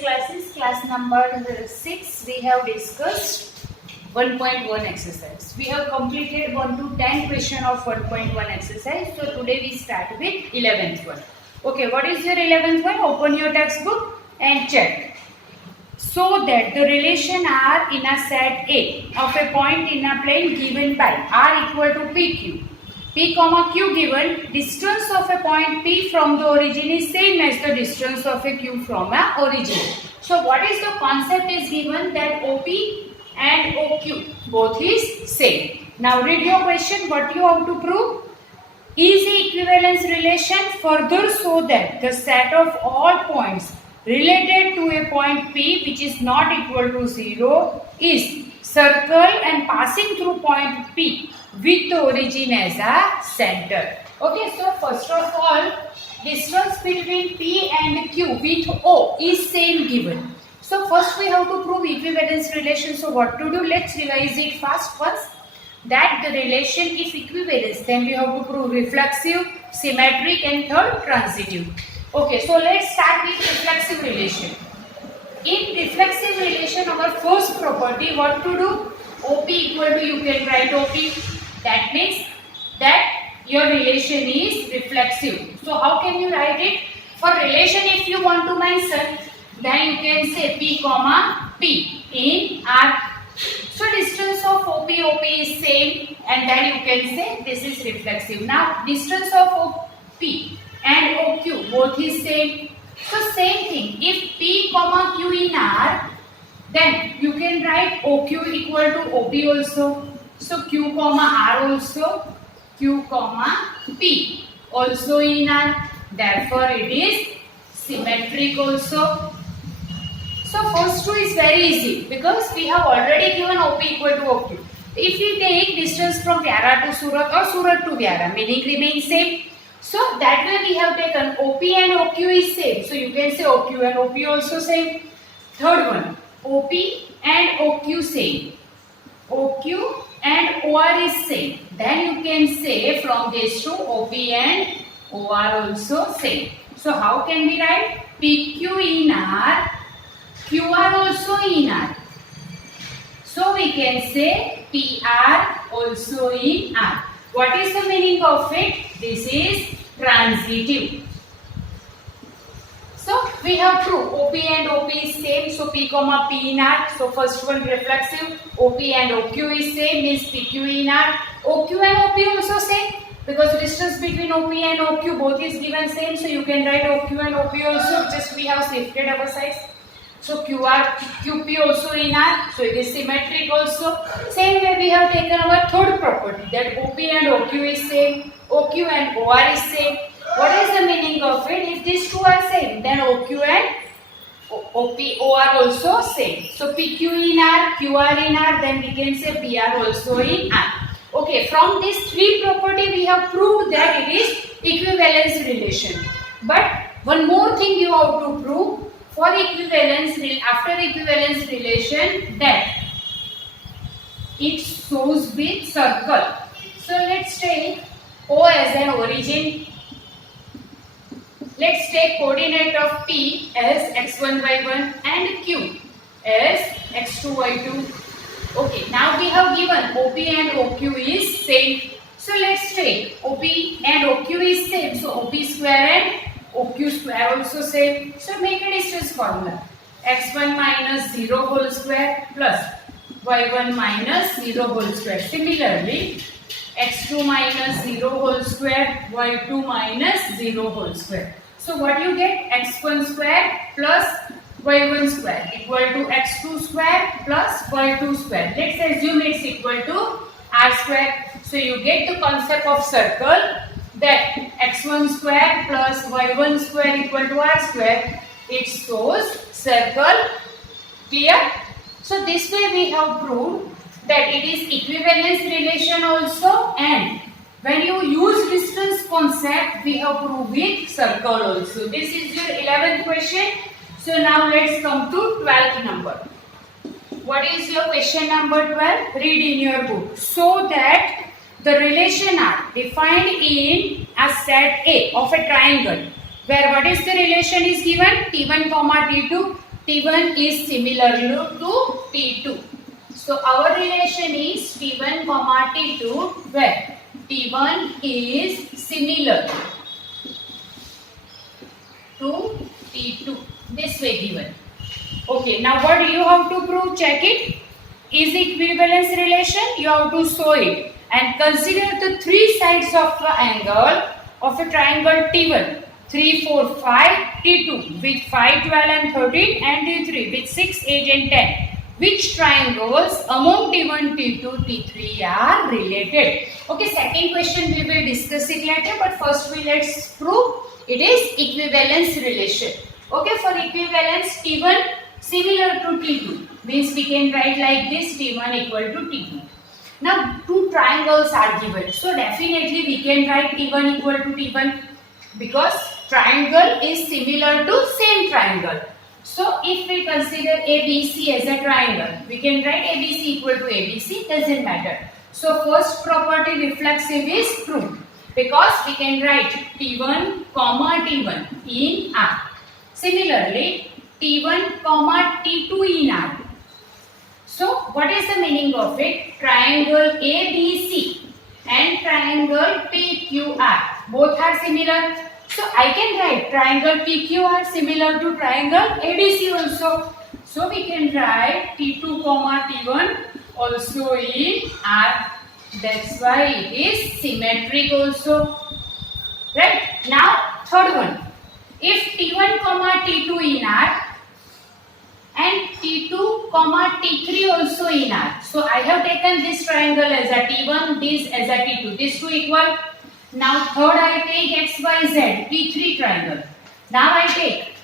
classes, class number 6, we have discussed 1.1 exercise. We have completed 1 to 10 question of 1.1 exercise. So today we start with 11th one. Okay, what is your 11th one? Open your textbook and check. So that the relation R in a set A of a point in a plane given by R equal to PQ. P comma Q given, distance of a point P from the origin is same as the distance of a Q from a origin. So what is the concept is given that OP and OQ both is same. Now read your question, what you have to prove? Is the equivalence relation further so that the set of all points related to a point P which is not equal to 0 is circle and passing through point P with the origin as a center. Okay, so first of all, distance between P and Q with O is same given. So first we have to prove equivalence relation. So what to do? Let's revise it fast first. That the relation is equivalence, then we have to prove reflexive, symmetric and third transitive. Okay, so let's start with reflexive relation. In reflexive relation, our first property, what to do? OP equal to, you can write OP. That means that your relation is reflexive. So how can you write it? For relation, if you want to mention, then you can say P comma P in R. So distance of OP is same, and then you can say this is reflexive. Now distance of OP and OQ both is same. So same thing, if P comma Q in R, then you can write OQ equal to OP also. So Q comma R also, Q comma P also in R. Therefore it is symmetric also. So first two is very easy because we have already given OP equal to OQ. If we take distance from Vyara to Surat or Surat to Vyara, meaning remains same. So that way we have taken OP and OQ is same. So you can say OQ and OP also same. Third one, OP and OQ same. OQ and OR is same. Then you can say from these two OP and OR also same. So how can we write? PQ in R, QR also in R. So we can say PR also in R. What is the meaning of it? This is transitive. So we have proved OP and OP is same. So P comma P in R. So first one reflexive. OP and OQ is same, means PQ in R. OQ and OP also same because distance between OP and OQ both is given same. So you can write OQ and OP also. Just we have shifted our size. So QP also in R, so it is symmetric also. Same way we have taken our third property that OP and OQ is same, OQ and OR is same. What is the meaning of it? If these two are same, then OQ and OP, OR also same. So PQ in R, QR in R, then we can say PR also in R. Okay, from these three property we have proved that it is equivalence relation. But one more thing you have to prove. For equivalence, after equivalence relation, that it shows with circle. So let's take O as an origin. Let's take coordinate of P as x1, y1 and Q as x2, y2. Okay, now we have given OP and OQ is same. So let's take OP and OQ is same. So OP square and OQ square also same. So make a distance formula. x1 minus 0 whole square plus y1 minus 0 whole square. Similarly, x2 minus 0 whole square, y2 minus 0 whole square. So what you get? x1 square plus y1 square equal to x2 square plus y2 square. Let's assume it's equal to r square. So you get the concept of circle, that x1 square plus y1 square equal to r square, it shows circle. Clear? So this way we have proved that it is equivalence relation also, and when you use distance concept we have proved with circle also. This is your 11th question. So now let's come to 12th number. What is your question number 12? Read in your book. So that the relation are defined in a set A of a triangle where what is the relation is given? T1 comma T2, T1 is similar to T2. So our relation is T1 comma T2 where T1 is similar to T2. This way given. Okay, now what do you have to prove? Check it. Is equivalence relation? You have to show it and consider the three sides of the angle of a triangle T1. 3, 4, 5, T2 with 5, 12 and 13 and T3 with 6, 8 and 10. Which triangles among T1, T2, T3 are related? Okay, second question we will discuss it later, but first let's prove it is equivalence relation. Okay, for equivalence T1 similar to T2 means we can write like this T1 equal to T2. Now two triangles are given, so definitely we can write T1 equal to T1 because triangle is similar to same triangle. So if we consider ABC as a triangle, we can write ABC equal to ABC, doesn't matter. So first property reflexive is proved because we can write T1 comma T1 in R. Similarly, T1 comma T2 in R. So what is the meaning of it? Triangle ABC and triangle PQR both are similar. So I can write triangle PQR similar to triangle ABC also. So we can write T2 comma T1 also in R. That's why it is symmetric also. Right? Now third one. If T1 comma T2 in R and T2 comma T3 also in R. So I have taken this triangle as a T1, this as a T2. These two equal. Now third I take XYZ, T3 triangle. Now I take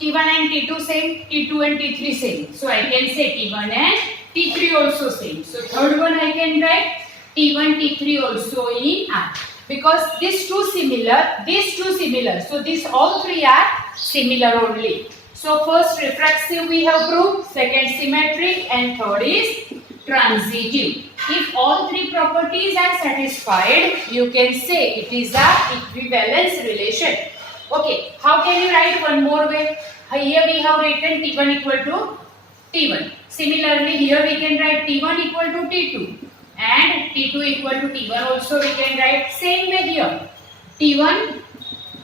T1 and T2 same, T2 and T3 same. So I can say T1 and T3 also same. So third one I can write T1, T3 also in R. Because these two similar. So these all three are similar only. So first reflexive we have proved, second symmetric and third is transitive. If all three properties are satisfied, you can say it is a equivalence relation. Okay, how can you write one more way? Here we have written T1 equal to T1. Similarly, here we can write T1 equal to T2 and T2 equal to T1 also we can write same way here. T1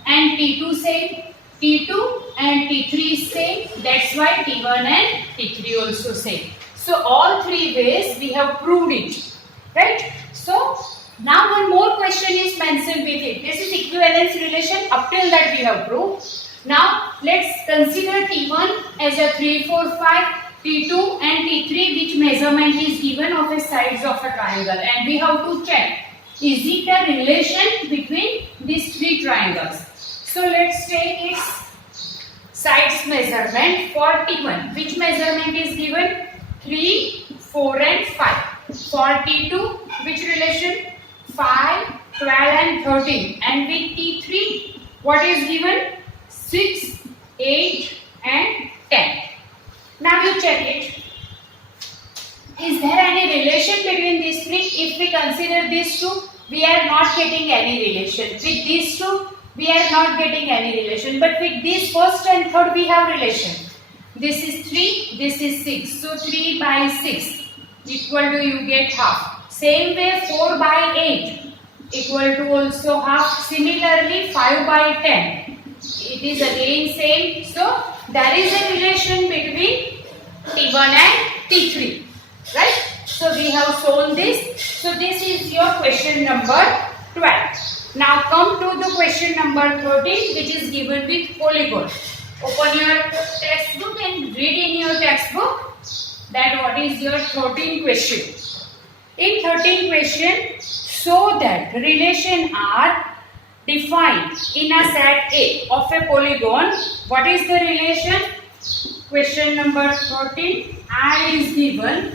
and T2 same, T2 and T3 same. That's why T1 and T3 also same. So all three ways we have proved it, right? So now one more question is mentioned with it. This is equivalence relation. Up till that we have proved. Now let's consider T1 as a 3, 4, 5, T2 and T3 which measurement is given of the sides of a triangle, and we have to check is it a relation between these three triangles. So let's take its sides measurement for T1. Which measurement is given? 3, 4 and 5. For T2, which relation? 5, 12 and 13. And with T3, what is given? 6, 8 and 10. Now you check it. Is there any relation between these three? If we consider these two, we are not getting any relation. With these two, we are not getting any relation. But with this first and third, we have relation. This is 3, this is 6. So 3 by 6 equal to you get half. Same way 4 by 8 equal to also half. Similarly 5 by 10. It is again same. So there is a relation between T1 and T3. Right? So we have shown this. So this is your question number 12. Now come to the question number 13 which is given with polygon. Open your textbook and read in your textbook that what is your 13th question. In 13th question, show that relation are defined in a set A of a polygon. What is the relation? Question number 13. I is given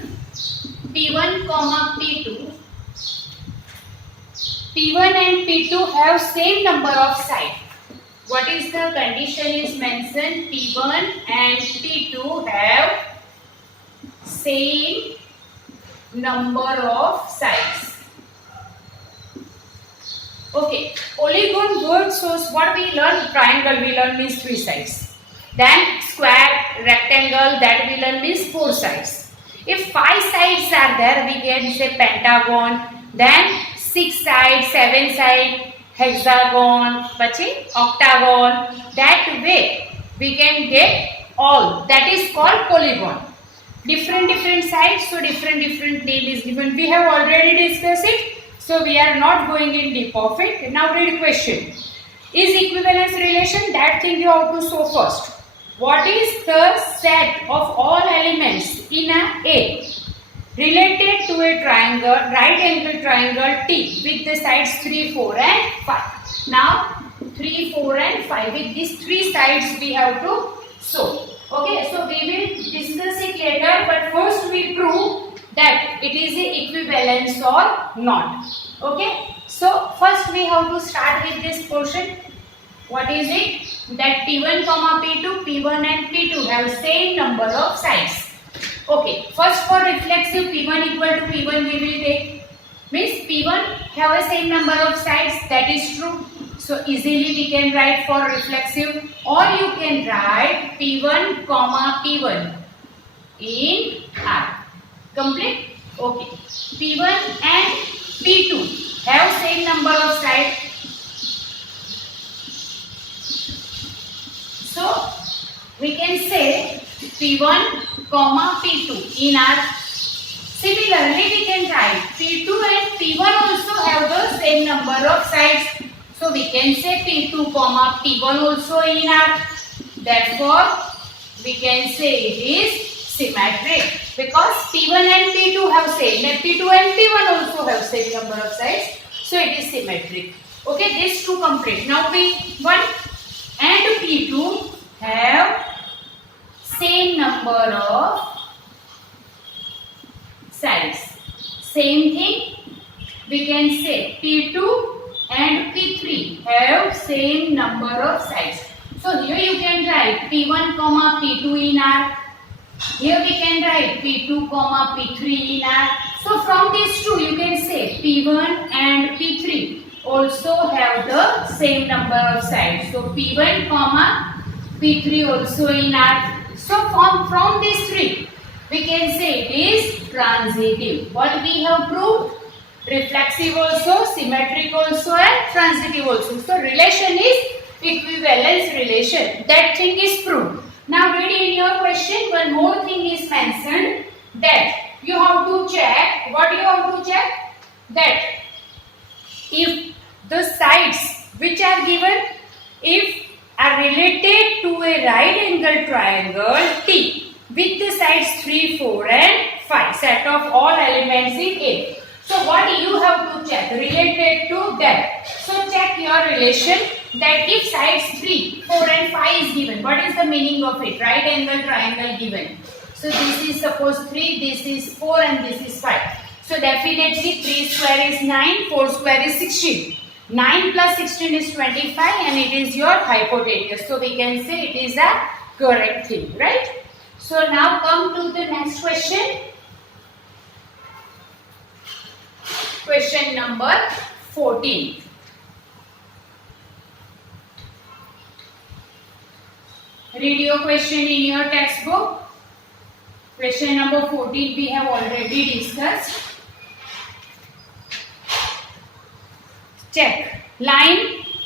P1 comma P2. P1 and P2 have same number of sides. What is the condition is mentioned? P1 and P2 have same number of sides. Okay, polygon word shows what we learn. Triangle we learn means three sides. Then square, rectangle rectangle, that we learn means 4 sides. If 5 sides are there, we can say pentagon, then 6 sides, 7 sides, hexagon, octagon. That way we can get all. That is called polygon. Different sides, so different name is given. We have already discussed it, so we are not going in deep of it. Now read question. Is equivalence relation? That thing you have to show first. What is the set of all elements in A related to a triangle, right angle triangle T with the sides 3, 4 and 5. Now 3, 4 and 5, with these 3 sides we have to show. Okay, so we will discuss it later, but first we prove that it is a equivalence or not. Okay, so first we have to start with this portion. What is it? That P1, P2, P1 and P2 have same number of sides. Okay, first for reflexive P1 equal to P1 we will take. Means P1 have a same number of sides, that is true. So easily we can write for reflexive, or you can write P1, P1 in R. Complete? Okay. P1 and P2 have same number of sides. So we can say P1, P2 in R. Similarly, we can write P2 and P1 also have the same number of sides. So we can say P2, P1 also in R. Therefore, we can say it is symmetric because P1 and P2 have same. P2 and P1 also have same number of sides. So it is symmetric. Okay, these two complete. Now P1 and P2 have same number of sides. Same thing, we can say P2 and P3 have same number of sides. So here you can write P1, P2 in R. Here we can write P2, P3 in R. So from these two you can say P1 and P3 also have the same number of sides. So P1, P3 also in R. So from these three we can say it is transitive. What we have proved? Reflexive also, symmetric also and transitive also. So relation is equivalence relation. That thing is proved. Now read in your question, one more thing is mentioned, that you have to check. What you have to check? That if the sides which are given, if are related to a right angle triangle T with the sides 3, 4 and 5, set of all elements in A. So what you have to check related to that. So check your relation, that if sides 3, 4 and 5 is given, what is the meaning of it? Right angle triangle given. So this is suppose 3, this is 4 and this is 5. So definitely 3 square is 9, 4 square is 16. 9 plus 16 is 25 and it is your hypotenuse. So we can say it is a correct thing, right? So now come to the next question. Question number 14. Read your question in your textbook. Question number 14 we have already discussed. Check. Let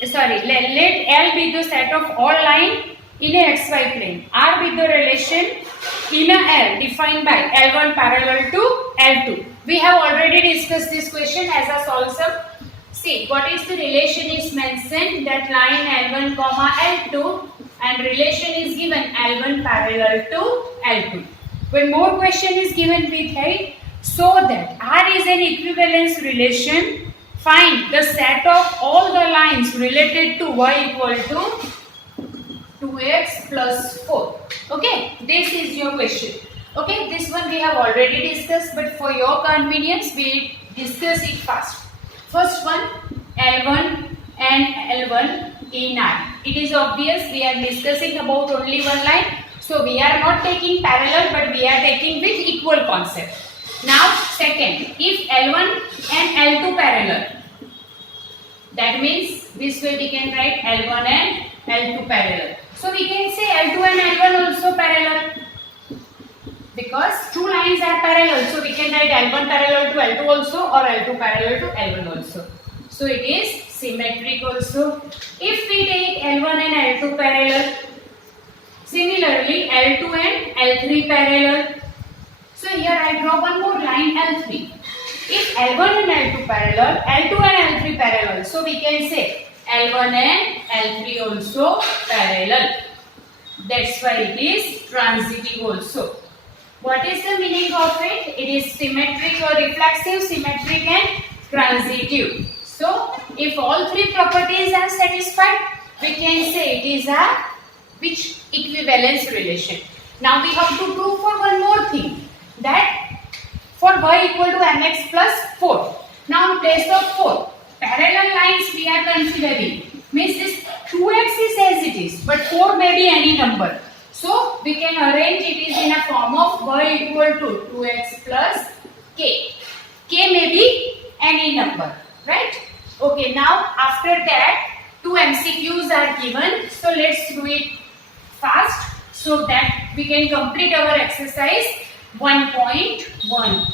L be the set of all lines in a xy plane. R be the relation in a L defined by L1 parallel to L2. We have already discussed this question as a solution. See, what is the relation is mentioned, that line L1, L2 and relation is given L1 parallel to L2. When more question is given with height, so that R is an equivalence relation, find the set of all the lines related to y equal to 2x plus 4. Okay, this is your question. Okay, this one we have already discussed, but for your convenience we discuss it fast. First one, L1 and L1 in R. It is obvious we are discussing about only one line. So we are not taking parallel, but we are taking with equal concept. Now second, if L1 and L2 parallel, that means this way we can write L1 and L2 parallel. So we can say L2 and L1 also parallel. lines are parallel, so we can write L1 parallel to L2 also, or L2 parallel to L1 also. So it is symmetric also. If we take L1 and L2 parallel, similarly L2 and L3 parallel. So here I draw one more line, L3. If L1 and L2 parallel, L2 and L3 parallel, so we can say L1 and L3 also parallel. That's why it is transitive also. What is the meaning of it? It is symmetric or reflexive, symmetric and transitive. So if all three properties are satisfied, we can say it is a which equivalence relation. Now we have to prove for one more thing, that for y equal to mx plus 4. Now in place of 4, parallel lines we are considering. Means this 2x is as it is, but 4 may be any number. So we can arrange it is in a form of y equal to 2x plus k. K may be any number, right? Okay, now after that 2 MCQs are given. So let's do it fast so that we can complete our exercise 1.1.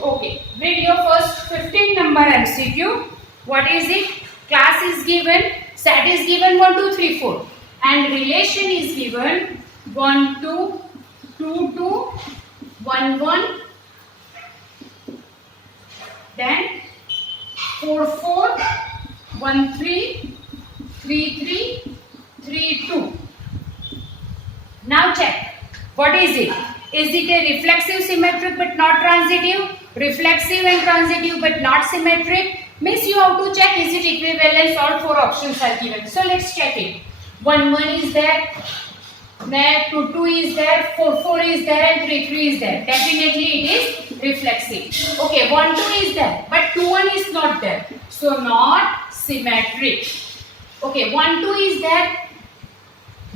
Okay, read your first 15 number MCQ. What is it? Class is given, set is given 1, 2, 3, 4, and relation is given 1, 2, 2, 2, 1, 1, then 4, 4, 1, 3, 3, 3, 3, 2. Now check. What is it? Is it a reflexive symmetric but not transitive? Reflexive and transitive but not symmetric? Means you have to check is it equivalence. All four options are given. So let's check it. 1, 1 is there. Then 2, 2 is there. 4, 4 is there. And 3, 3 is there. Definitely it is reflexive. Okay, 1, 2 is there. But 2, 1 is not there. So not symmetric. Okay, 1, 2 is there.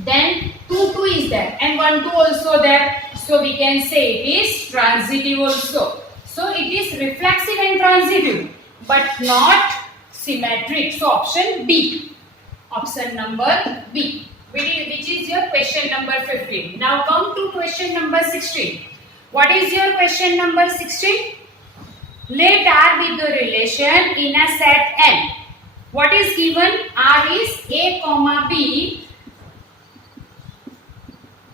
Then 2, 2 is there. And 1, 2 also there. So we can say it is transitive also. So it is reflexive and transitive, but not symmetric. So option B. Option number B. Which is your question number 15. Now come to question number 16. What is your question number 16? Let R be the relation in a set N. What is given? R is A comma B.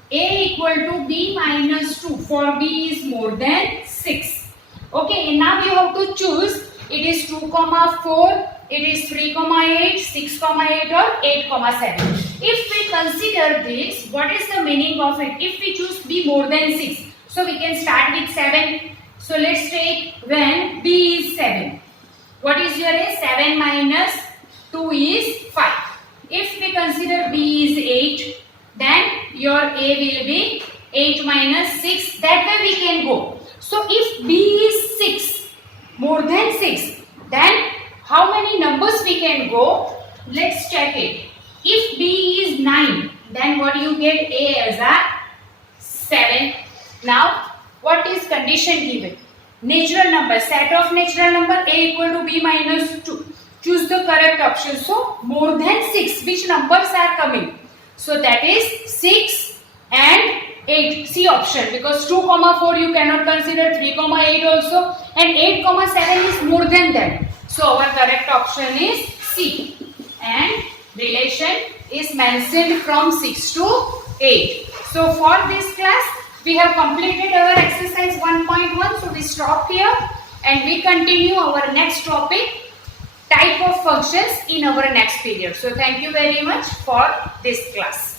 A equal to B minus 2 for B is more than 6. Okay, and now you have to choose. It is 2 comma 4, it is 3 comma 8, 6 comma 8 or 8 comma 7. If we consider this, what is the meaning of it? If we choose B more than 6, so we can start with 7. So let's take when B is 7. What is your A? 7 minus 2 is 5. If we consider B is 8, then your A will be 8 minus 6. That way we can go. So if B is 6, more than 6, then how many numbers we can go? Let's check it. If B is 9, then what you get? A as a 7. Now, what is condition given? Natural number, set of natural number A equal to B minus 2. Choose the correct option. So, more than 6, which numbers are coming? So, that is 6 and 8. C option, because 2 comma 4 you cannot consider, 3 comma 8 also, and 8 comma 7 is more than that. So, our correct option is C. And relation is mentioned from 6 to 8. So, for this class, we have completed our exercise 1.1. So, we stop here and we continue our next topic, type of functions, in our next period. So, thank you very much for this class.